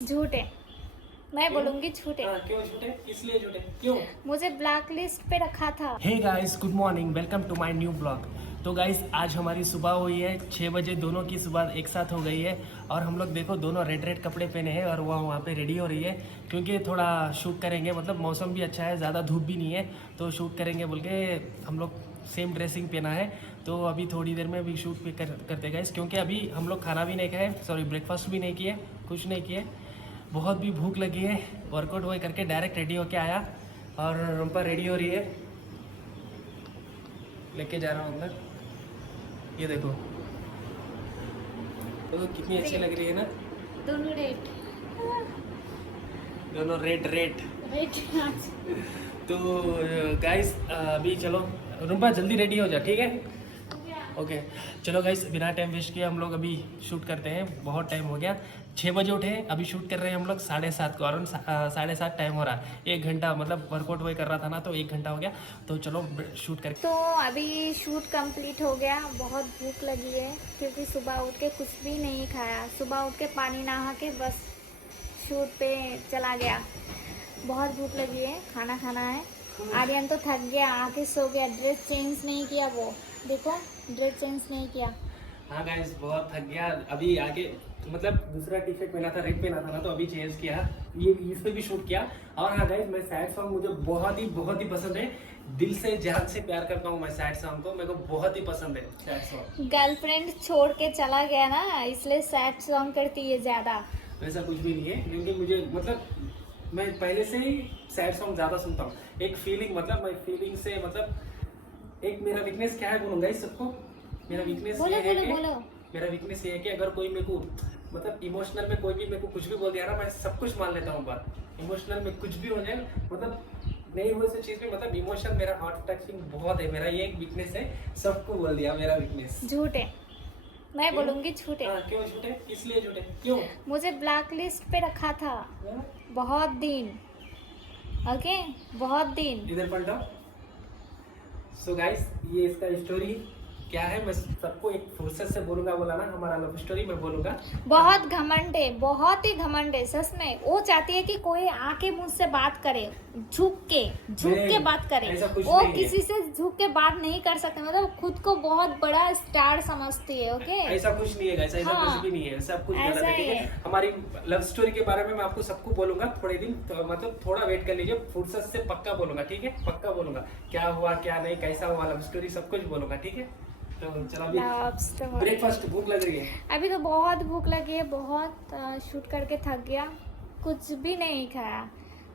झूठ है। मैं बोलूंगी झूठ है। क्यों झूठे? किस लिए झूठे? क्यों? मुझे ब्लैक लिस्ट पे रखा था। Hey guys, good morning, welcome to my new blog. तो गाइस, आज हमारी सुबह हुई है 6 बजे, दोनों की सुबह एक साथ हो गई है। और हम लोग देखो दोनों रेड रेड कपड़े पहने हैं और वह वहाँ पे रेडी हो रही है क्योंकि थोड़ा शूट करेंगे। मतलब मौसम भी अच्छा है, ज़्यादा धूप भी नहीं है, तो शूट करेंगे बोल के हम लोग सेम ड्रेसिंग पहना है। तो अभी थोड़ी देर में भी शूट भी करते गाइस, क्योंकि अभी हम लोग खाना भी नहीं खाए, सॉरी ब्रेकफास्ट भी नहीं किए, कुछ नहीं किए। बहुत भी भूख लगी है। वर्कआउट वो करके डायरेक्ट रेडी होके आया और रुम्पा रेडी हो रही है, लेके जा रहा हूँ अंदर। ये देखो तो कितनी अच्छी लग रही है ना, दोनों रेड दोनों रेड रेड। रेड। तो गाइस अभी चलो रुम्पा जल्दी रेडी हो जा, ठीक है? ओके चलो गाइस, बिना टाइम वेस्ट किए हम लोग अभी शूट करते हैं। बहुत टाइम हो गया, 6 बजे उठे, अभी शूट कर रहे हैं हम लोग 7:30 को। और 7:30 टाइम हो रहा है, 1 घंटा, मतलब वर्कआउट वही कर रहा था ना, तो 1 घंटा हो गया। तो चलो शूट कर। तो अभी शूट कंप्लीट हो गया। बहुत भूख लगी है क्योंकि सुबह उठ के कुछ भी नहीं खाया। सुबह उठ के पानी नहा के बस शूट पे चला गया। बहुत भूख लगी है, खाना खाना है। आर्यन तो थक गया, आके सो गया। ड्रेस चेंज नहीं किया, वो देखो ड्रेस चेंज नहीं किया। हाँ गाइस, बहुत थक गया। अभी आगे मतलब दूसरा टी शर्ट पहना था, रेड पहना था ना, तो अभी चेंज किया, ये इस पे भी शूट किया। और हाँ गाइस, मैं सैड सॉन्ग मुझे बहुत ही पसंद है। दिल से जान से प्यार करता हूँ मैं सैड सॉन्ग को, मेरे को बहुत ही पसंद है सैड सॉन्ग। गर्लफ्रेंड छोड़ के चला गया ना, इसलिए सैड सॉन्ग करती है ज्यादा। वैसा कुछ भी नहीं है, क्योंकि मुझे मतलब मैं पहले से ही सैड सॉन्ग ज़्यादा सुनता हूँ। एक फीलिंग, मतलब मैं फीलिंग से, मतलब एक मेरा वीकनेस क्या है बोलूँगा इस सबको। मेरा वीकनेस ये है कि मेरा वीकनेस ये है कि अगर कोई मेरे को मतलब इमोशनल में कोई भी मेरे को कुछ भी बोल दिया ना, मैं सब कुछ मान लेता हूँ बात। इमोशनल में कुछ भी हो जाए, मतलब नहीं हुए से चीज़ में, मतलब इमोशन मेरा हार्ट टचिंग बहुत है। मेरा ये एक वीकनेस है, सबको बोल दिया मेरा वीकनेस। झूठ है। मैं बोलूंगी झूठ है। क्यों झूठे? किस लिए झूठे? क्यों? मुझे ब्लैक लिस्ट पे रखा था बहुत दिन। ओके, बहुत दिन। इधर पलटा। सो गाइस, ये इसका स्टोरी क्या है, मैं सबको एक फुर्सत से बोलूंगा, बोला ना हमारा लव स्टोरी, मैं बोलूंगा। बहुत घमंड है, बहुत ही घमंड है सच में। वो चाहती है कि कोई आके मुझसे बात करे, झुक के बात करे। वो किसी से झुक के बात नहीं कर सकते, मतलब खुद को बहुत बड़ा स्टार समझती है। ओके, ऐसा कुछ नहीं है गाइस, ऐसा कुछ भी नहीं है, सब कुछ गलत है, ठीक है? हमारी लव स्टोरी के बारे में मैं आपको सबको बोलूंगा थोड़े दिन, तो मतलब थोड़ा वेट कर लीजिए, फुर्सत से पक्का बोलूंगा, ठीक है? पक्का बोलूंगा, क्या हुआ क्या नहीं, कैसा हुआ लव स्टोरी, सब कुछ बोलूंगा, ठीक है? तो चलो अभी ब्रेकफास्ट, भूख लग रही है अभी, तो बहुत भूख लगी है, बहुत शूट करके थक गया, कुछ भी नहीं खाया।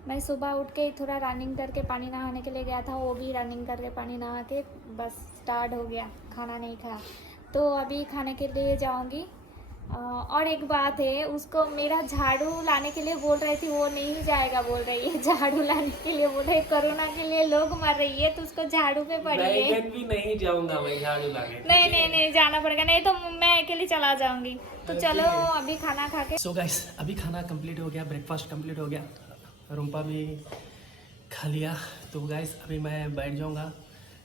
मैं सुबह उठ के थोड़ा रनिंग करके पानी नहाने के लिए गया था, वो भी रनिंग करके पानी नहा के बस स्टार्ट हो गया, खाना नहीं खाया। तो अभी खाने के लिए जाऊंगी। और एक बात है, उसको मेरा झाड़ू लाने के लिए बोल रही थी, वो नहीं जाएगा बोल रही है। झाड़ू लाने के लिए बोल रही है, कोरोना के लिए लोग मर रही है, तो उसको झाड़ू पे पड़ी है। भी नहीं जाऊंगा मैं झाड़ू लाने। नहीं जाना पड़ेगा, नहीं तो मैं अकेले चला जाऊंगी। तो चलो अभी खाना खा के। सो गाइस, अभी खाना कंप्लीट हो गया, ब्रेकफास्ट कंप्लीट हो गया, रुम्पा भी खा लिया। तो गाइस अभी मैं बैठ जाऊंगा।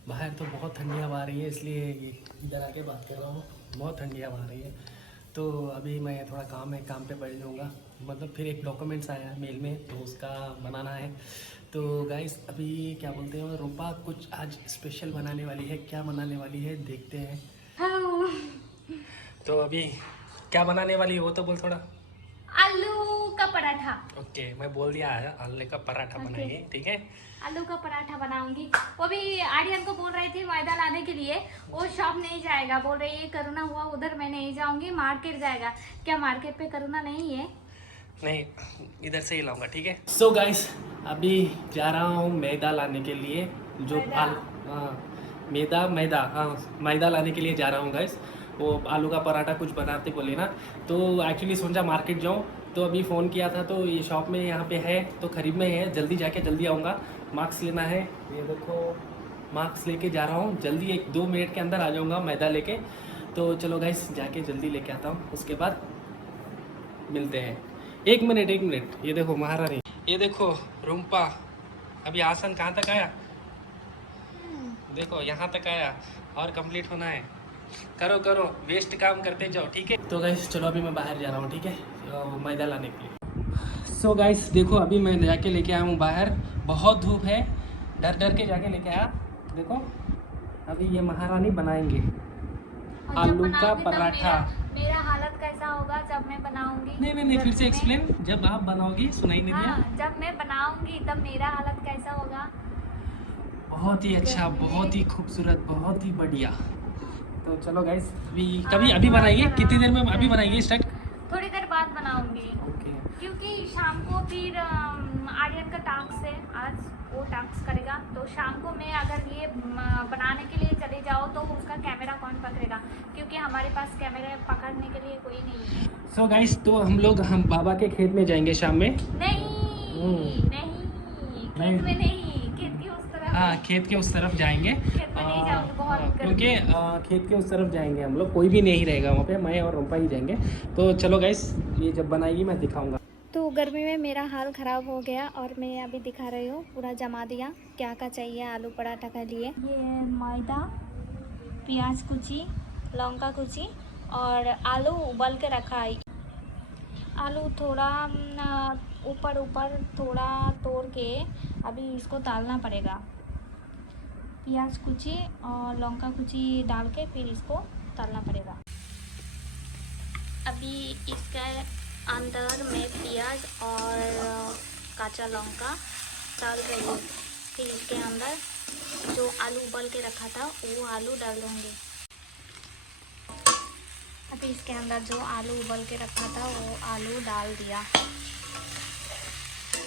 बाहर तो बहुत ठंडी हवा आ रही है, इसलिए इधर आके बात कर रहा हूँ। बहुत ठंडी हवा आ रही है, तो अभी मैं थोड़ा काम है, काम पे बैठ जाऊँगा। मतलब फिर एक डॉक्यूमेंट्स आया है मेल में, तो उसका बनाना है। तो गाइस अभी क्या बोलते हैं, रुम्पा कुछ आज स्पेशल बनाने वाली है। क्या बनाने वाली है देखते हैं। तो अभी क्या बनाने वाली है वो तो बोल थोड़ा। आलू का पराठा। ओके, मैं बोल दिया है, आलू का पराठा बनाएंगे, ठीक है? आलू का पराठा बनाऊंगी। वो भी आर्यन को बोल रही थी मैदा लाने के लिए, वो शॉप नहीं जाएगा, बोल रही है कोरोना हुआ उधर मैं नहीं जाऊंगी, मार्केट जाएगा। क्या मार्केट पे कोरोना नहीं है? नहीं, इधर से ही लाऊंगा, ठीक है? सो गाइस, अभी जा रहा हूँ मैदा लाने के लिए, जो मैदा लाने के लिए जा रहा हूँ गाइस। वो आलू का पराठा कुछ बनाते बोले ना, तो एक्चुअली सोचा मार्केट जाऊँ, तो अभी फ़ोन किया था, तो ये शॉप में यहाँ पे है, तो खरीदने है, जल्दी जाके जल्दी आऊँगा। मार्क्स लेना है, ये देखो मार्क्स लेके जा रहा हूँ, जल्दी 1-2 मिनट के अंदर आ जाऊँगा मैदा लेके। तो चलो गाइस, जाके जल्दी लेके आता हूँ, उसके बाद मिलते हैं। एक मिनट, ये देखो महारानी, ये देखो रुम्पा, अभी आसन कहाँ तक आया, देखो यहाँ तक आया, और कंप्लीट होना है। करो, वेस्ट काम करते जाओ, ठीक है? तो गाइस चलो अभी मैं बाहर जा रहा हूँ, ठीक है, मैदा लाने के लिए। सो गाइस देखो अभी मैं जाके लेके आया हूँ बाहर, बहुत धूप है, डर डर के जाके लेके आया। देखो अभी ये महारानी बनाएंगे और जब आलू का बनाऊंगी तब पराठा। मेरा हालत कैसा होगा जब मैं बनाऊंगी? नहीं फिर से गर्मी में। एक्सप्लेन। जब आप बनाओगी, सुनाई नहीं दिया? हाँ, जब मैं बनाऊंगी तब मेरा हालत कैसा होगा? बहुत ही अच्छा, गर्मी में। बहुत ही खूबसूरत, बहुत ही बढ़िया। तो चलो गाइस अभी हाँ, अभी थोड़ा बनाइए, सा कितनी देर में रात अभी बनाइए स्टार्ट? थोड़ी देर बाद बनाऊंगी, ओके। क्योंकि शाम को फिर आर्यन का टास्क है आज, वो टास्क करेगा। तो शाम को मैं अगर ये बनाने के लिए चले जाओ तो उसका कैमरा कौन पकड़ेगा, क्योंकि हमारे पास कैमरा पकड़ने के लिए कोई नहीं है। सो गाइस तो हम बाबा के खेत में जाएंगे शाम में। नहीं खेत में नहीं, खेत की उस तरफ। हाँ खेत के उस तरफ जाएंगे। खेत में नहीं जाऊंगी, बहुत गर्मी क्योंकि है। खेत के उस तरफ जाएंगे हम लोग, कोई भी नहीं रहेगा वहाँ पे, मैं और रुम्पा ही जाएंगे। तो चलो गाइस ये जब बनाएगी मैं दिखाऊंगा। तो गर्मी में मेरा हाल ख़राब हो गया और मैं अभी दिखा रही हूँ, पूरा जमा दिया क्या क्या चाहिए आलू पराठा के लिए। ये मैदा, प्याज कुची, लौंगा कुची और आलू उबल के रखा है। आलू थोड़ा ऊपर थोड़ा तोड़ के अभी इसको डालना पड़ेगा। प्याज कुची और लौंगा कुची डाल के फिर इसको डालना पड़ेगा। अभी इसके अंदर में प्याज और कच्चा लौंगा डाल रही हूँ। फिर इसके अंदर जो आलू उबल के रखा था वो आलू डाल दूँगी। अभी इसके अंदर जो आलू उबल के रखा था वो आलू डाल दिया।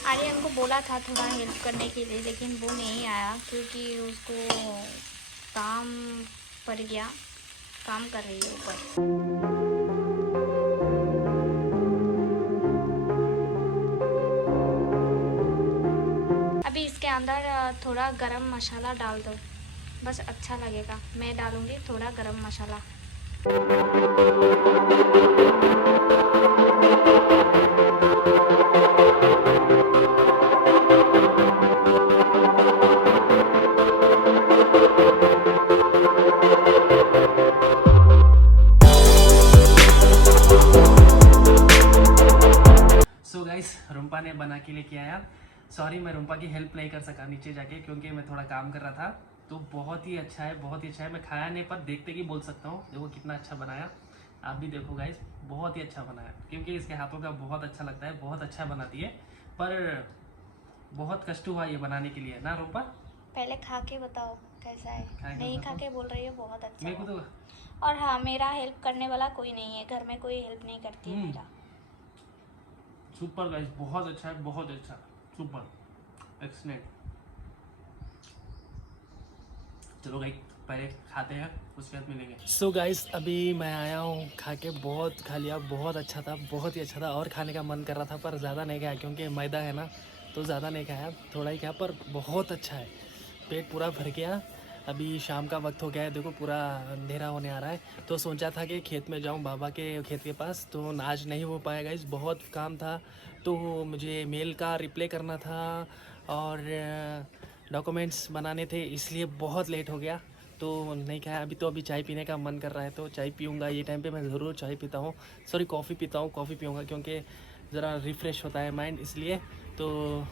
आर्यन को बोला था थोड़ा हेल्प करने के लिए, लेकिन वो नहीं आया क्योंकि उसको काम पड़ गया, काम कर रही है ऊपर। अभी इसके अंदर थोड़ा गरम मसाला डाल दो, बस अच्छा लगेगा। मैं डालूँगी थोड़ा गरम मसाला। सो गाइस रुम्पा ने बना के लेके आया। सॉरी मैं रुम्पा की हेल्प नहीं कर सका नीचे जाके, क्योंकि मैं थोड़ा काम कर रहा था। तो बहुत ही अच्छा है, बहुत ही अच्छा है। मैं खाया नहीं पर देखते ही बोल सकता हूँ। देखो कितना अच्छा बनाया, आप भी देखो गाइस, बहुत ही अच्छा बनाया। क्योंकि इसके हाथों का बहुत अच्छा लगता है, बहुत अच्छा बनाती है। पर बहुत कष्ट हुआ ये बनाने के लिए ना रुम्पा? पहले खा के बताओ कैसा है। नहीं खा के बोल रही हो बहुत अच्छा मेरे को तो और हाँ, मेरा हेल्प करने वाला कोई नहीं है घर में, कोई हेल्प नहीं करती है मेरा। सुपर गाइस, बहुत अच्छा है, बहुत अच्छा, सुपर एक्सीलेंट। चलो गाइस पहले खाते हैं उसके बाद मिलेंगे। सो गाइस अभी मैं आया हूँ, खा के बहुत खा लिया, बहुत अच्छा था, बहुत ही अच्छा था। और खाने का मन कर रहा था पर ज़्यादा नहीं खाया, क्योंकि मैदा है ना, तो ज़्यादा नहीं खाया, थोड़ा ही खाया। पर बहुत अच्छा है, पेट पूरा भर गया। अभी शाम का वक्त हो गया है, देखो पूरा अंधेरा होने आ रहा है। तो सोचा था कि खेत में जाऊं बाबा के खेत के पास, तो आज नहीं हो पाएगा, इस बहुत काम था। तो मुझे मेल का रिप्लाई करना था और डॉक्यूमेंट्स बनाने थे, इसलिए बहुत लेट हो गया। तो नहीं खाया अभी। तो अभी चाय पीने का मन कर रहा है, तो चाय पीऊँगा। ये टाइम पे मैं ज़रूर चाय पीता हूँ, सॉरी कॉफ़ी पीता हूँ, कॉफ़ी पीऊँगा क्योंकि ज़रा रिफ़्रेश होता है माइंड, इसलिए। तो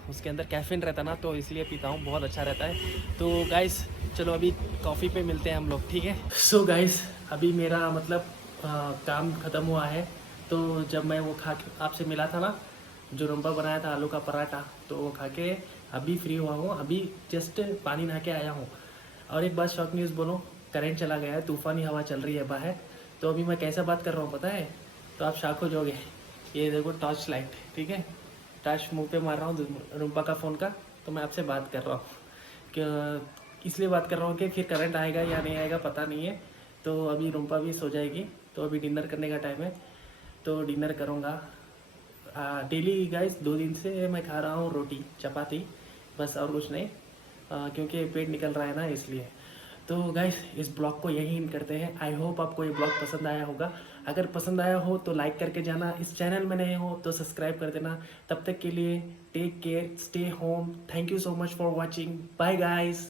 उसके अंदर कैफ़ीन रहता ना, तो इसलिए पीता हूँ, बहुत अच्छा रहता है। तो गाइस चलो अभी कॉफ़ी पे मिलते हैं हम लोग, ठीक है? सो गाइस अभी मेरा मतलब काम ख़त्म हुआ है। तो जब मैं वो खा के आपसे मिला था ना, जो रुम्पा बनाया था आलू का पराठा, तो वो खा के अभी फ्री हुआ हूँ। अभी जस्ट पानी नहा के आया हूँ। और एक बात शॉक न्यूज़ बोलो, करंट चला गया है, तूफ़ानी हवा चल रही है बाहर। तो अभी मैं कैसा बात कर रहा हूँ पता है? तो आप शॉक हो जाओगे। ये देखो टॉर्च लाइट, ठीक है, टॉर्च मुंह पे मार रहा हूँ रुम्पा का फ़ोन का, तो मैं आपसे बात कर रहा हूँ। इसलिए बात कर रहा हूँ कि फिर करंट आएगा या नहीं आएगा पता नहीं है। तो अभी रुम्पा भी सो जाएगी, तो अभी डिनर करने का टाइम है, तो डिनर करूँगा। डेली गाइस 2 दिन से मैं खा रहा हूँ रोटी चपाती, बस और कुछ नहीं, क्योंकि पेट निकल रहा है ना, इसलिए। तो गाइस इस ब्लॉग को यहीं एंड करते हैं। आई होप आपको ये ब्लॉग पसंद आया होगा। अगर पसंद आया हो तो लाइक करके जाना, इस चैनल में नए हो तो सब्सक्राइब कर देना। तब तक के लिए take care, stay home, thank you so much for watching, bye guys.